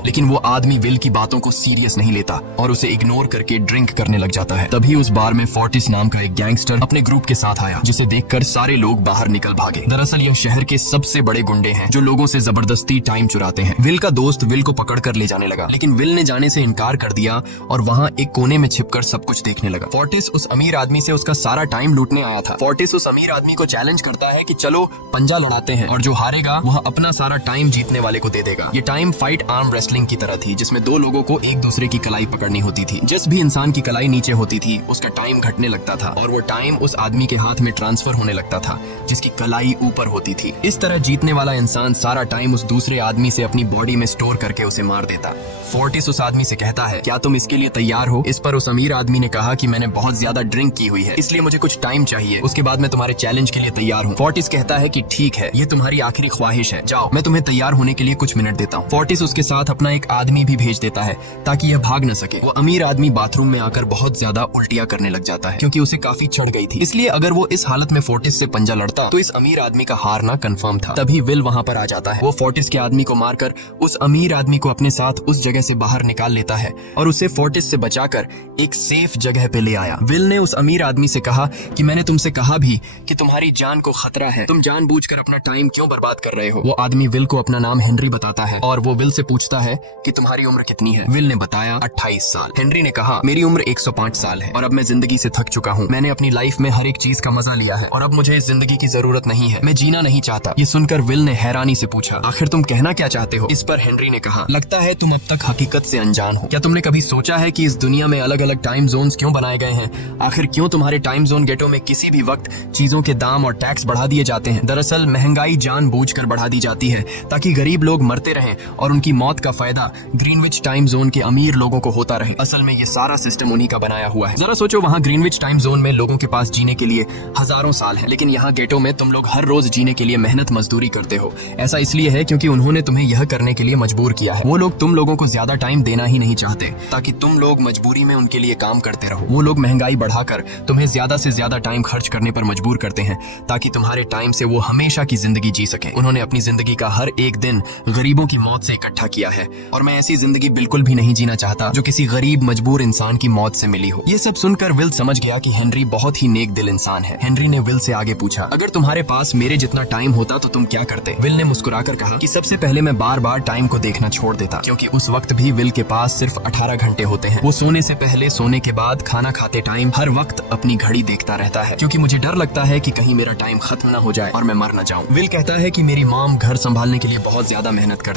जाओ। लेकिन वो आदमी विल की बातों को सीरियस नहीं लेता और उसे इग्नोर करके ड्रिंक करने लग जाता है। तभी उस बार में फोर्टिस नाम का एक गैंगस्टर अपने ग्रुप के साथ आया, जिसे देखकर सारे लोग बाहर निकल भागे। दरअसल यह शहर के सबसे बड़े गुंडे हैं जो लोगों से जबरदस्ती टाइम चुराते हैं। विल का दोस्त विल को पकड़ कर ले जाने लगा, लेकिन विल ने जाने से इनकार कर दिया और वहाँ एक कोने में छिपकर सब कुछ देखने लगा। फोर्टिस उस अमीर आदमी से उसका सारा टाइम लूटने आया था। फोर्टिस उस अमीर आदमी को चैलेंज करता है कि चलो पंजा लड़ाते हैं और जो हारेगा वह अपना सारा टाइम जीतने वाले को दे देगा। ये टाइम फाइट आर्म रेसलिंग की तरह थी, जिसमें दो लोगों को एक दूसरे की कलाई पकड़नी होती थी। जिस भी इंसान की कलाई नीचे होती थी उसका टाइम घटने लगता था और वो टाइम उस आदमी के हाथ में ट्रांसफर होने लगता था जिसकी कलाई ऊपर होती थी। इस तरह जीतने वाला इंसान सारा टाइम उस दूसरे आदमी से अपनी बॉडी में स्टोर करके उसे मार देता। फोर्टिस उस आदमी से कहता है, क्या तुम इसके लिए तैयार हो? इस पर उस अमीर आदमी ने कहा कि मैंने बहुत ज्यादा ड्रिंक की हुई है, इसलिए मुझे कुछ टाइम चाहिए, उसके बाद मैं तुम्हारे चैलेंज के लिए तैयार हूँ। फोर्टिस कहता है कि ठीक है, ये तुम्हारी आखिरी ख्वाहिश है, जाओ मैं तुम्हें तैयार होने के लिए कुछ मिनट देता हूँ। फोर्टिस उसके साथ अपना एक आदमी भी भेज देता है ताकि यह भाग न सके। वो अमीर आदमी बाथरूम में आकर बहुत ज्यादा उल्टियां करने लग जाता है क्योंकि उसे काफी चढ़ गई थी। इसलिए अगर वो इस हालत में फोर्टिस से पंजा लड़ता तो इस अमीर आदमी का हारना कंफर्म था। तभी विल वहाँ पर आ जाता है। वो फोर्टिस के आदमी को मारकर उस अमीर आदमी को अपने साथ उस जगह से बाहर निकाल लेता है और उसे फोर्टिस से बचाकर एक सेफ जगह पे ले आया। विल ने उस अमीर आदमी से कहा कि मैंने तुमसे कहा भी कि तुम्हारी जान को खतरा है, तुम जानबूझकर अपना टाइम क्यों बर्बाद कर रहे हो। वो आदमी विल को अपना नाम हेनरी बताता है और वो विल से पूछता है कि तुम्हारी उम्र कितनी है। विल ने बताया 28 साल। हेनरी ने कहा, मेरी उम्र 105 साल है और अब मैं जिंदगी से थक चुका हूँ। मैंने अपनी लाइफ में हर एक चीज का मजा लिया है और अब मुझे इस जिंदगी की जरूरत नहीं है, मैं जीना नहीं चाहता। ये सुनकर विल ने हैरानी से पूछा, आखिर तुम कहना क्या चाहते हो? इस पर हेनरी ने कहा, लगता है तुम अब तक हकीकत से अनजान हो। क्या तुमने कभी सोचा है कि इस दुनिया में अलग अलग टाइम जोन्स क्यों बनाए गए हैं? आखिर क्यों तुम्हारे टाइम जोन गेटो में किसी भी वक्त चीजों के दाम और टैक्स बढ़ा दिए जाते हैं? दरअसल महंगाई जानबूझकर बढ़ा दी जाती है ताकि गरीब लोग मरते रहें और उनकी मौत का फायदा ग्रीनविच टाइम जोन के अमीर लोगों को होता रहे। असल में ये सारा सिस्टम उन्हीं का बनाया हुआ है। जरा सोचो, वहाँ ग्रीनविच टाइम जोन में लोगों के पास जीने के लिए हजारों साल है, लेकिन यहाँ गेटो में तुम लोग हर रोज जीने के लिए मेहनत मजदूरी करते हो। ऐसा इसलिए है क्योंकि उन्होंने तुम्हें यह करने के लिए मजबूर किया है। वो लोग तुम लोगों को ज्यादा टाइम देना ही नहीं चाहते ताकि तुम लोग मजबूरी में उनके लिए काम करते रहो। वो लोग महंगाई बढ़ाकर तुम्हें ज्यादा से ज्यादा टाइम खर्च करने पर मजबूर करते हैं ताकि तुम्हारे टाइम से वो हमेशा की जिंदगी जी सके। उन्होंने अपनी जिंदगी का हर एक दिन गरीबों की मौत से इकट्ठा किया है और मैं ऐसी जिंदगी बिल्कुल भी नहीं जीना चाहता जो किसी गरीब मजबूर इंसान की मौत से मिली हो। ये सब सुनकर विल समझ गया कि हेनरी बहुत ही नेक दिल इंसान है। हेनरी ने विल से आगे पूछा, अगर तुम्हारे पास मेरे जितना टाइम होता तो तुम क्या करते? विल ने मुस्कुराकर कहा कि सबसे पहले मैं बार बार टाइम को देखना छोड़ देता, क्योंकि उस वक्त भी विल के पास सिर्फ 18 घंटे होते हैं। वो सोने से पहले, सोने के बाद, खाना खाते टाइम हर वक्त अपनी घड़ी देखता रहता है क्योंकि मुझे डर लगता है कि कहीं मेरा टाइम खत्म ना हो जाए और मैं मर न जाऊं। विल कहता है कि मेरी मॉम घर संभालने के लिए बहुत ज्यादा मेहनत करती